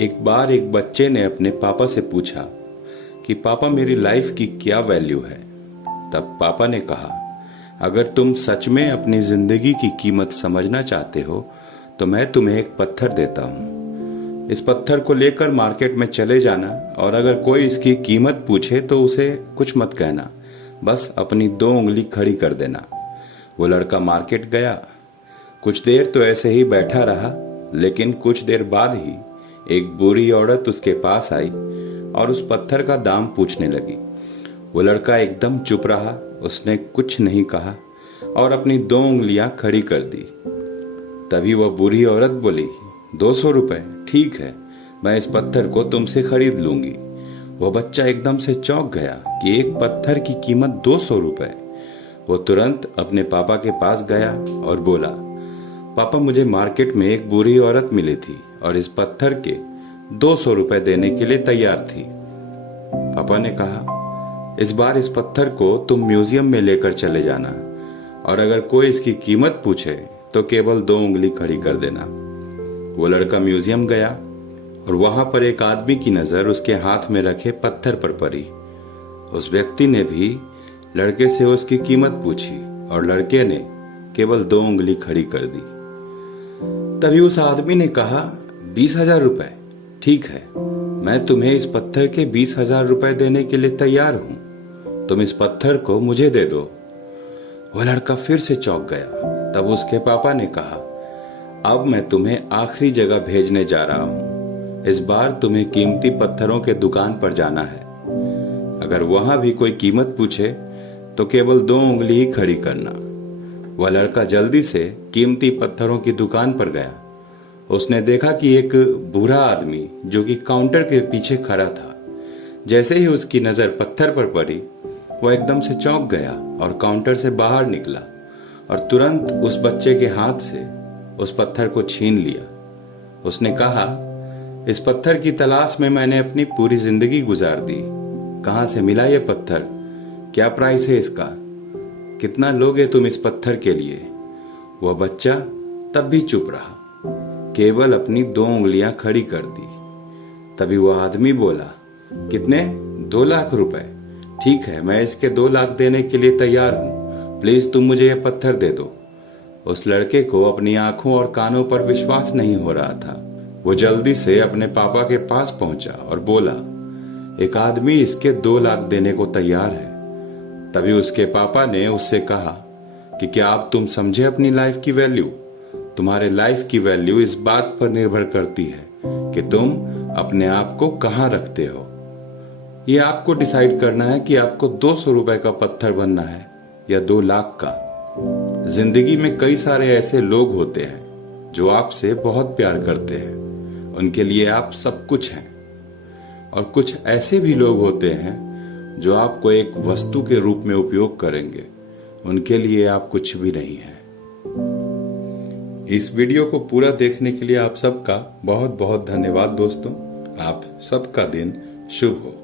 एक बार एक बच्चे ने अपने पापा से पूछा कि पापा मेरी लाइफ की क्या वैल्यू है। तब पापा ने कहा, अगर तुम सच में अपनी जिंदगी की कीमत समझना चाहते हो तो मैं तुम्हें एक पत्थर देता हूँ। इस पत्थर को लेकर मार्केट में चले जाना और अगर कोई इसकी कीमत पूछे तो उसे कुछ मत कहना, बस अपनी 2 उंगली खड़ी कर देना। वो लड़का मार्केट गया। कुछ देर तो ऐसे ही बैठा रहा, लेकिन कुछ देर बाद ही एक बूढ़ी औरत उसके पास आई और उस पत्थर का दाम पूछने लगी। वो लड़का एकदम चुप रहा, उसने कुछ नहीं कहा और अपनी 2 उंगलियां खड़ी कर दी। तभी वह बूढ़ी औरत बोली, 200 रुपए, ठीक है, मैं इस पत्थर को तुमसे खरीद लूंगी। वह बच्चा एकदम से चौंक गया कि एक पत्थर की कीमत 200 रुपए। वो तुरंत अपने पापा के पास गया और बोला, पापा मुझे मार्केट में एक बूढ़ी औरत मिली थी और इस पत्थर के 200 रुपए देने के लिए तैयार थी। पापा ने कहा, इस बार इस पत्थर को तुम म्यूजियम में लेकर चले जाना और अगर कोई इसकी कीमत पूछे तो केवल 2 उंगली खड़ी कर देना। वो लड़का म्यूजियम गया और वहां पर एक आदमी की नजर उसके हाथ में रखे पत्थर पर पड़ी। उस व्यक्ति ने भी लड़के से उसकी कीमत पूछी और लड़के ने केवल 2 उंगली खड़ी कर दी। तभी उस आदमी ने कहा, 20,000 रुपए, ठीक है, मैं तुम्हें इस पत्थर के 20,000 रुपए देने के लिए तैयार हूं, तुम इस पत्थर को मुझे दे दो। वह लड़का फिर से चौंक गया। तब उसके पापा ने कहा, अब मैं तुम्हें आखिरी जगह भेजने जा रहा हूं, इस बार तुम्हें कीमती पत्थरों के दुकान पर जाना है। अगर वहां भी कोई कीमत पूछे तो केवल 2 उंगली ही खड़ी करना। वह लड़का जल्दी से कीमती पत्थरों की दुकान पर गया। उसने देखा कि एक बूढ़ा आदमी जो कि काउंटर के पीछे खड़ा था। जैसे ही उसकी नजर पत्थर पर पड़ी, वह एकदम से चौंक गया और काउंटर से बाहर निकला और तुरंत उस बच्चे के हाथ से उस पत्थर को छीन लिया। उसने कहा, इस पत्थर की तलाश में मैंने अपनी पूरी जिंदगी गुजार दी। कहां से मिला ये पत्थर? क्या प्राइस है इसका? कितना लोगे तुम इस पत्थर के लिए? वह बच्चा तब भी चुप रहा, केवल अपनी 2 उंगलियां खड़ी कर दी। तभी वह आदमी बोला, कितने? 2 लाख रुपए, ठीक है, मैं इसके 2 लाख देने के लिए तैयार हूं, प्लीज तुम मुझे यह पत्थर दे दो। उस लड़के को अपनी आंखों और कानों पर विश्वास नहीं हो रहा था। वो जल्दी से अपने पापा के पास पहुंचा और बोला, एक आदमी इसके 2 लाख देने को तैयार है। तभी उसके पापा ने उससे कहा कि क्या अब तुम समझे अपनी लाइफ की वैल्यू? तुम्हारे लाइफ की वैल्यू इस बात पर निर्भर करती है कि तुम अपने आप को कहां रखते हो। ये आपको डिसाइड करना है कि आपको 200 रुपए का पत्थर बनना है या 2 लाख का। जिंदगी में कई सारे ऐसे लोग होते हैं जो आपसे बहुत प्यार करते हैं, उनके लिए आप सब कुछ हैं, और कुछ ऐसे भी लोग होते हैं जो आपको एक वस्तु के रूप में उपयोग करेंगे, उनके लिए आप कुछ भी नहीं हैं। इस वीडियो को पूरा देखने के लिए आप सबका बहुत बहुत धन्यवाद दोस्तों। आप सबका दिन शुभ हो।